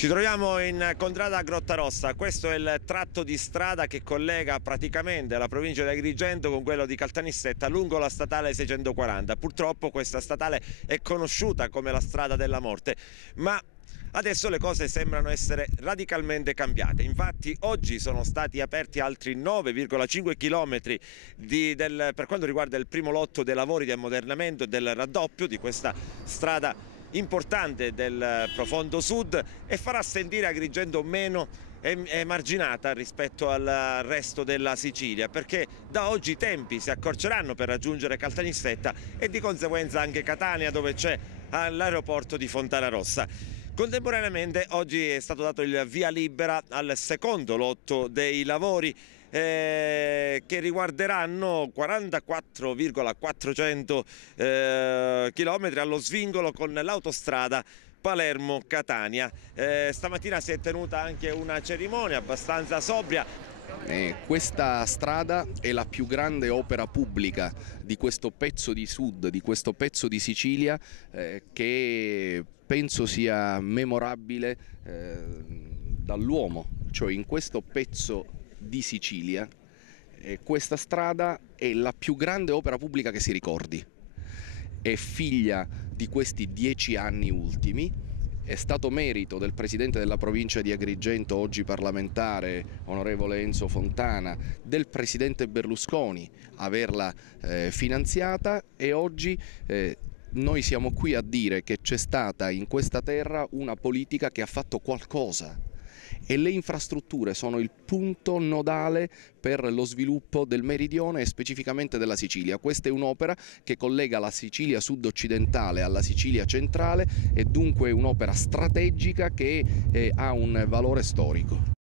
Ci troviamo in contrada Grottarossa, questo è il tratto di strada che collega praticamente la provincia di Agrigento con quello di Caltanissetta lungo la statale 640. Purtroppo questa statale è conosciuta come la strada della morte, ma adesso le cose sembrano essere radicalmente cambiate. Infatti oggi sono stati aperti altri 9,5 km per quanto riguarda il primo lotto dei lavori di ammodernamento e del raddoppio di questa strada importante del profondo sud, e farà sentire Agrigento meno emarginata rispetto al resto della Sicilia, perché da oggi i tempi si accorceranno per raggiungere Caltanissetta e di conseguenza anche Catania, dove c'è l'aeroporto di Fontanarossa. Contemporaneamente oggi è stato dato il via libera al secondo lotto dei lavori che riguarderanno 44,400 km allo svincolo con l'autostrada Palermo-Catania. Stamattina si è tenuta anche una cerimonia abbastanza sobria. Questa strada è la più grande opera pubblica di questo pezzo di sud, di questo pezzo di Sicilia, che penso sia memorabile dall'uomo, cioè in questo pezzo di Sicilia questa strada è la più grande opera pubblica che si ricordi, è figlia di questi 10 anni ultimi. È stato merito del presidente della provincia di Agrigento, oggi parlamentare, onorevole Enzo Fontana, del presidente Berlusconi averla finanziata, e oggi noi siamo qui a dire che c'è stata in questa terra una politica che ha fatto qualcosa, e le infrastrutture sono il punto nodale per lo sviluppo del meridione e specificamente della Sicilia. Questa è un'opera che collega la Sicilia sud-occidentale alla Sicilia centrale, e dunque un'opera strategica che ha un valore storico.